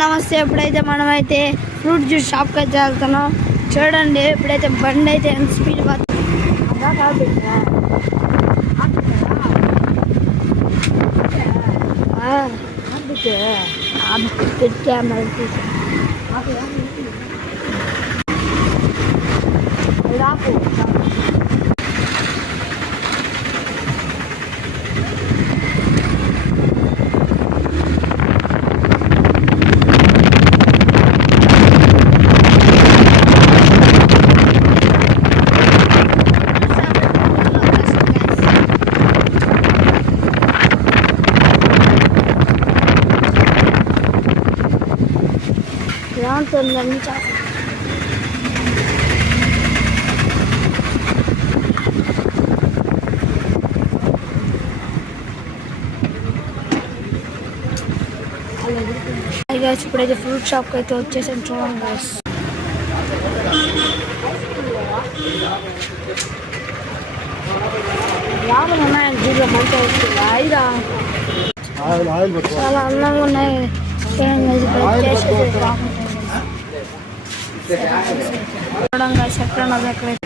నమస్తే. ఎప్పుడైతే మనమైతే ఫ్రూట్ జ్యూస్ షాప్కి అయితే వెళ్తున్నాం. చూడండి ఇప్పుడైతే బండి అయితే ఎంత స్పీడ్ ఉంటుందని గైస్ ఇప్పుడైతే ఫ్రూట్ షాప్కి అయితే వచ్చేసాను. చూడండి గైస్ లాభం ఉన్నాయి. దీంట్లో మంచిగా వస్తుంది. చాలా అందంగా ఉన్నాయి. చూడండి ఎక్కడ ఎక్కడైతే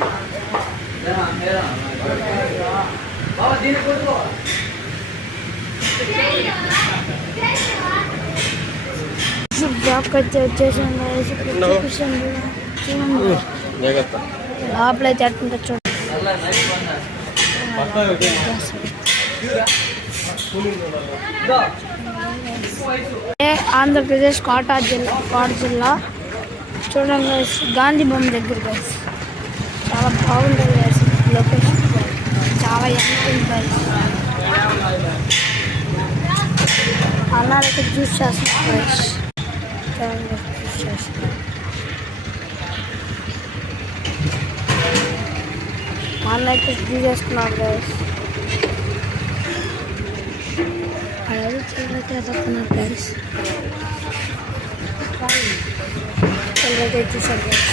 జాబ్కి అయితే వచ్చేసాను. లోపలైతే ఎట్టుంటే చూడండి. ఆంధ్రప్రదేశ్ కోట జిల్లా చూడండి గాంధీ బొమ్మ దగ్గర గైస్ చాలా బాగుంటుంది గైస్. లొకేషన్ చాలా ఎంతుంది గైస్. అన్నారైతే జ్యూస్ చేస్తున్నారు గైస్. జ్యూస్ చేస్తున్నారు. మా అన్న అయితే జ్యూస్ చేసుకున్నారు గైస్. అలాగే చూడైతే ఎదుర్కొన్నారు గైస్. అయితే చూసారు గైస్.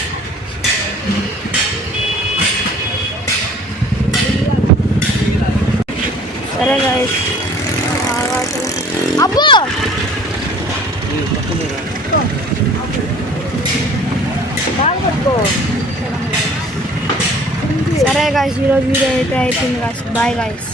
సరే గైస్ అబ్బో సరే గైస్ ఈరోజు వీడియో అయితే అయిపోయింది గైస్. Bye guys.